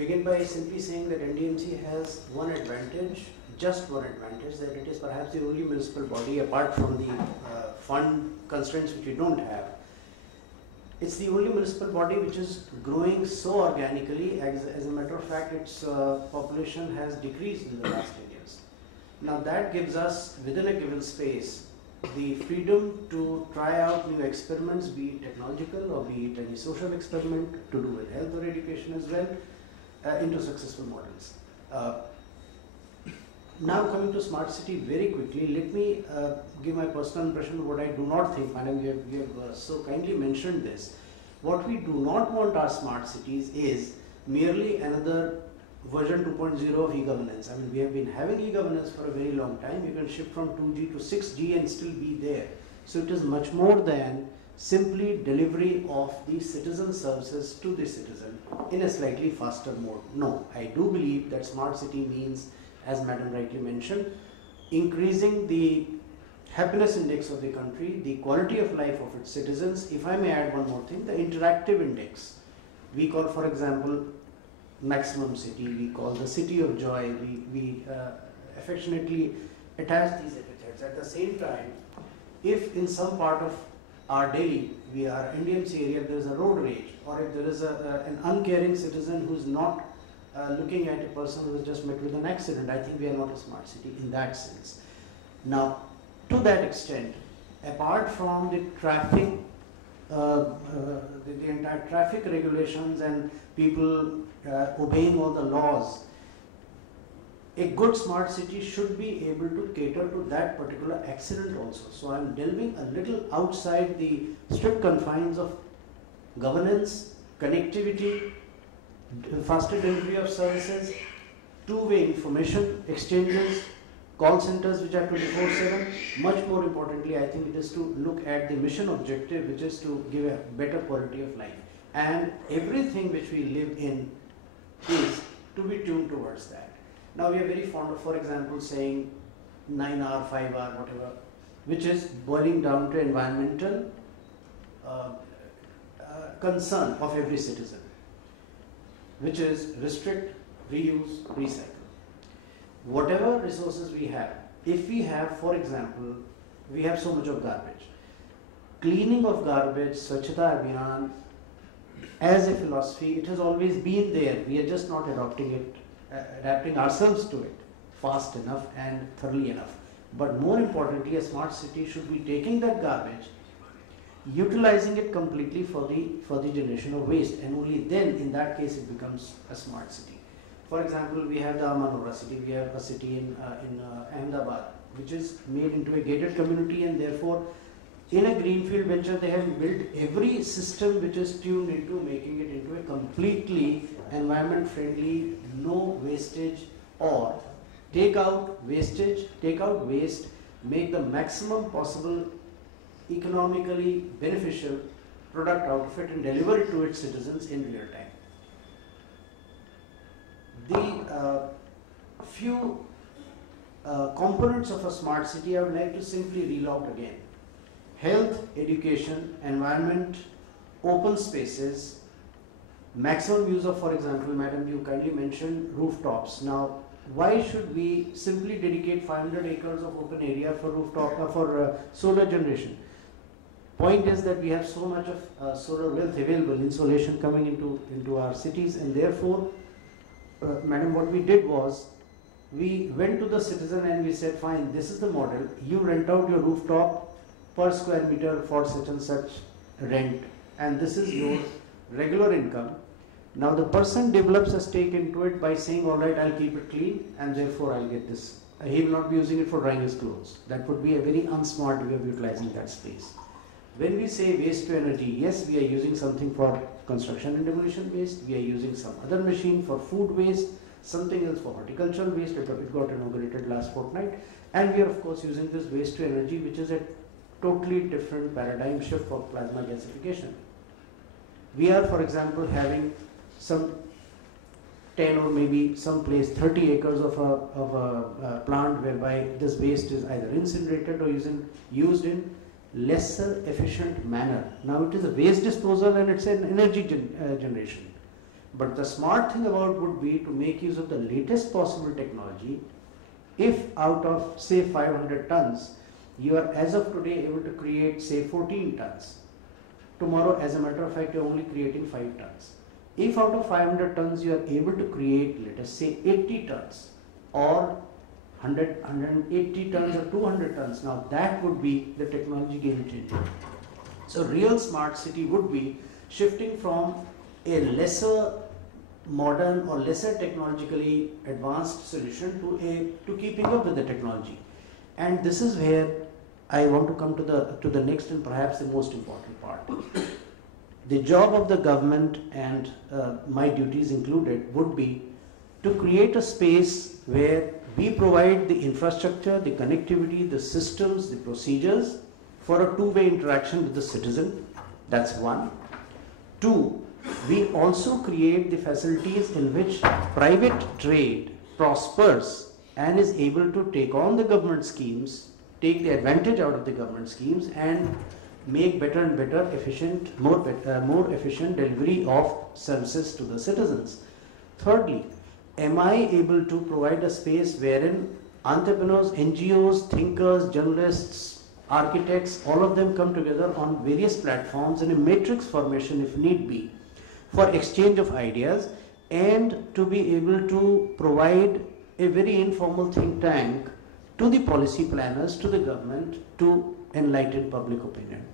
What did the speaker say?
begin by simply saying that NDMC has one advantage, just one advantage, that it is perhaps the only municipal body, apart from the fund constraints which we don't have. It's the only municipal body which is growing so organically. As a matter of fact, its population has decreased in the last 10 years. Now that gives us, within a given space, the freedom to try out new experiments, be it technological or be it any social experiment, to do with health or education as well, into successful models. Now coming to smart city very quickly, let me give my personal impression of what I do not think. Madam, you have so kindly mentioned this. What we do not want our smart cities is merely another version 2.0 of e-governance. I mean, we have been having e-governance for a very long time. You can shift from 2G to 6G and still be there. So it is much more than simply delivery of the citizen services to the citizen in a slightly faster mode. No, I do believe that smart city means, as Madam rightly mentioned, increasing the happiness index of the country, the quality of life of its citizens. If I may add one more thing, the interactive index. We call, for example, maximum city, we call the city of joy, we affectionately attach these epithets. At the same time, if in some part of our Delhi, we are NDMC area, there is a road rage, or if there is an uncaring citizen who is not looking at a person who has just met with an accident, I think we are not a smart city in that sense. Now, to that extent, apart from the traffic, the entire traffic regulations and people obeying all the laws, a good smart city should be able to cater to that particular accident also. So I'm delving a little outside the strict confines of governance, connectivity, faster delivery of services, two-way information exchanges, call centers which are 24/7. Much more importantly, I think it is to look at the mission objective, which is to give a better quality of life. And everything which we live in is to be tuned towards that. Now we are very fond of, for example, saying 9R, 5R, whatever, which is boiling down to environmental concern of every citizen, which is restrict, reuse, recycle. Whatever resources we have, if we have, for example, we have so much of garbage, cleaning of garbage, Swachhata Abhiyan, as a philosophy, it has always been there. We are just not adapting ourselves to it fast enough and thoroughly enough. But more importantly, a smart city should be taking that garbage, utilizing it completely for the generation of waste, and only then, in that case, it becomes a smart city. For example, we have the Amanora city. We have a city in Ahmedabad, which is made into a gated community, and therefore, in a greenfield venture, they have built every system which is tuned into making it into a completely environment-friendly, no wastage, or take out wastage, take out waste, make the maximum possible economically beneficial product out of it and deliver it to its citizens in real time. The few components of a smart city I would like to simply reel out again. Health, education, environment, open spaces, maximum use of, for example, Madam, you kindly mentioned rooftops. Now, why should we simply dedicate 500 acres of open area for rooftop or for solar generation? Point is that we have so much of solar wealth available, insolation coming into our cities, and therefore, Madam, what we did was, we went to the citizen and we said, fine, this is the model, you rent out your rooftop per square meter for such and such rent, and this is your regular income. Now the person develops a stake into it by saying, all right, I'll keep it clean, and therefore I'll get this. He will not be using it for drying his clothes. That would be a very unsmart way of utilizing that space. When we say waste to energy, yes, we are using something for construction and demolition waste, we are using some other machine for food waste, something else for horticultural waste, it got inaugurated last fortnight, and we are of course using this waste to energy, which is a totally different paradigm shift for plasma gasification. We are, for example, having some 10 or maybe some place 30 acres of a plant whereby this waste is either incinerated or used in lesser efficient manner. Now it is a waste disposal and it's an energy generation. But the smart thing about would be to make use of the latest possible technology. If out of say 500 tons, you are as of today able to create say 14 tons, tomorrow as a matter of fact you are only creating 5 tons. If out of 500 tons you are able to create, let us say 80 tons or 180 tons or 200 tons, now that would be the technology game changer. So real smart city would be shifting from a lesser modern or lesser technologically advanced solution to keeping up with the technology. And this is where I want to come to the next and perhaps the most important part. The job of the government and my duties included would be to create a space where we provide the infrastructure, the connectivity, the systems, the procedures for a two-way interaction with the citizen. That's one. Two, we also create the facilities in which private trade prospers and is able to take on the government schemes, take the advantage out of the government schemes, and make better and better efficient, more efficient delivery of services to the citizens. Thirdly, am I able to provide a space wherein entrepreneurs, NGOs, thinkers, journalists, architects, all of them come together on various platforms in a matrix formation if need be for exchange of ideas, and to be able to provide a very informal think tank to the policy planners, to the government, to enlighten public opinion.